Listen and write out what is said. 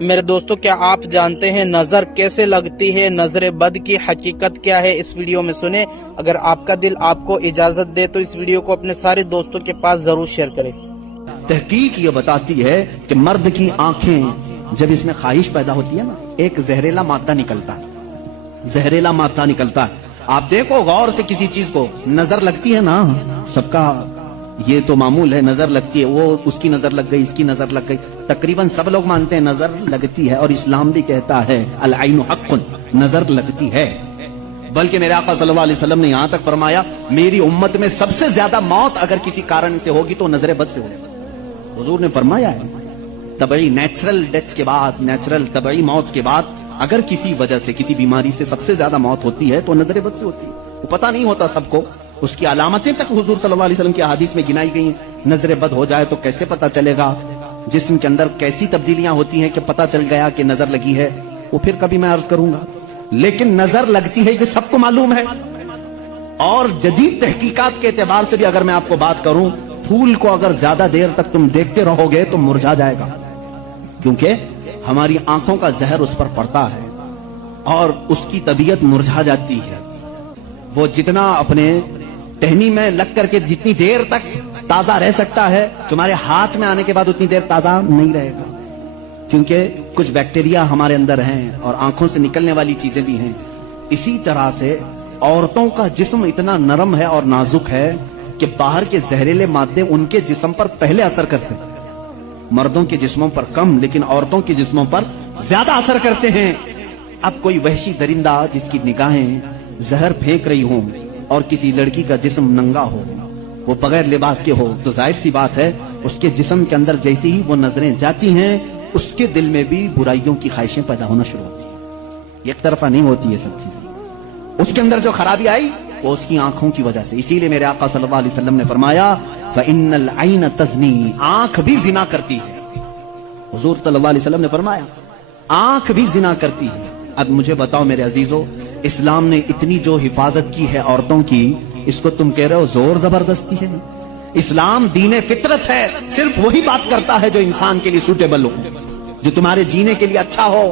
میرے دوستوں، کیا آپ جانتے ہیں نظر کیسے لگتی ہے؟ نظر بد کی حقیقت کیا ہے؟ اس ویڈیو میں سنیں۔ اگر آپ کا دل آپ کو اجازت دے تو اس ویڈیو کو اپنے سارے دوستوں کے پاس ضرور شیئر کریں۔ تحقیق یہ بتاتی ہے کہ مرد کی آنکھیں جب اس میں خواہش پیدا ہوتی ہے نا، ایک زہریلا مادہ نکلتا ہے، زہریلا مادہ نکلتا ہے۔ آپ دیکھو غور سے کسی چیز کو، نظر لگتی ہے نا، سب کا یہ تو معمول ہے، نظر لگتی ہے، وہ اس کی نظر لگ گئی، اس کی نظر لگ گئی، تقریباً سب لوگ مانتے ہیں نظر لگتی ہے، اور اسلام بھی کہتا ہے العین حق، نظر لگتی ہے۔ بلکہ میرے آقا صلی اللہ علیہ وسلم نے یہاں تک فرمایا میری امت میں سب سے زیادہ موت اگر کسی کارن سے ہوگی تو نظر بد سے ہوگی۔ حضور نے فرمایا ہے طبعی نیچرل ڈیتھ کے بعد، نیچرل طبعی موت کے بعد اگر کسی وجہ سے کسی بیماری سے سب سے زیادہ موت ہوتی ہے تو نظر بد سے ہوتی ہے۔ وہ پتہ نہیں ہوتا سب کو، اس کی علامتیں تک حضور صلی اللہ علیہ وسلم کی احادیث میں گنائی گئی ہیں۔ نظر بد ہو جائے تو کیسے پتہ چلے گا؟ جسم کے اندر کیسی تبدیلیاں ہوتی ہیں کہ پتہ چل گیا کہ نظر لگی ہے، وہ پھر کبھی میں عرض کروں گا۔ لیکن نظر لگتی ہے یہ سب کو معلوم ہے، اور جدید تحقیقات کے اعتبار سے بھی اگر میں آپ کو بات کروں، پھول کو اگر زیادہ دیر تک تم دیکھتے رہو گے تو مرجھا جائے گا، کیونکہ ہماری آنکھوں کا زہر اس پر پڑتا ہے اور اس کی طبیعت مرجھا جاتی ہے۔ وہ جتنا اپنے ٹہنی میں لگ کر کے جتنی دیر تک تازہ رہ سکتا ہے، تمہارے ہاتھ میں آنے کے بعد اتنی دیر تازہ نہیں رہے گا، کیونکہ کچھ بیکٹیریا ہمارے اندر ہیں اور آنکھوں سے نکلنے والی چیزیں بھی ہیں۔ اسی طرح سے عورتوں کا جسم اتنا نرم ہے اور نازک ہے کہ باہر کے زہریلے مادے ان کے جسم پر پہلے اثر کرتے ہیں، مردوں کے جسموں پر کم لیکن عورتوں کے جسموں پر زیادہ اثر کرتے ہیں۔ اب کوئی وحشی درندہ جس کی نگاہیں زہر پھینک رہی ہوں اور کسی لڑکی کا جسم ننگا ہو، وہ بغیر لباس کے ہو، تو ظاہر سی بات ہے اس کے جسم کے اندر جیسی ہی وہ نظریں جاتی ہیں، اس کے دل میں بھی برائیوں کی خواہشیں پیدا ہونا شروع ہوتی ہیں۔ ایک طرفہ نہیں ہوتی یہ سب چیزیں، اس کے اندر جو خرابی آئی وہ اس کی آنکھوں کی وجہ سے۔ اسی لیے میرے آقا صلی اللہ علیہ وسلم نے فرمایا فَإِنَّ الْعَيْنَ تَزْنِي، آنکھ بھی زنا کرتی ہے۔ حضور صلی اللہ علیہ وسلم نے فرمایا آنکھ بھی زنا کرتی ہے۔ اب مجھے بتاؤ میرے عزیزو، اسلام نے اتنی جو حفاظت کی ہے عورتوں کی، اس کو تم کہہ رہے ہو زور زبردستی ہے؟ اسلام دین فطرت ہے، صرف وہی بات کرتا ہے جو انسان کے لیے سوٹیبل ہو، جو تمہارے جینے کے لیے اچھا ہو۔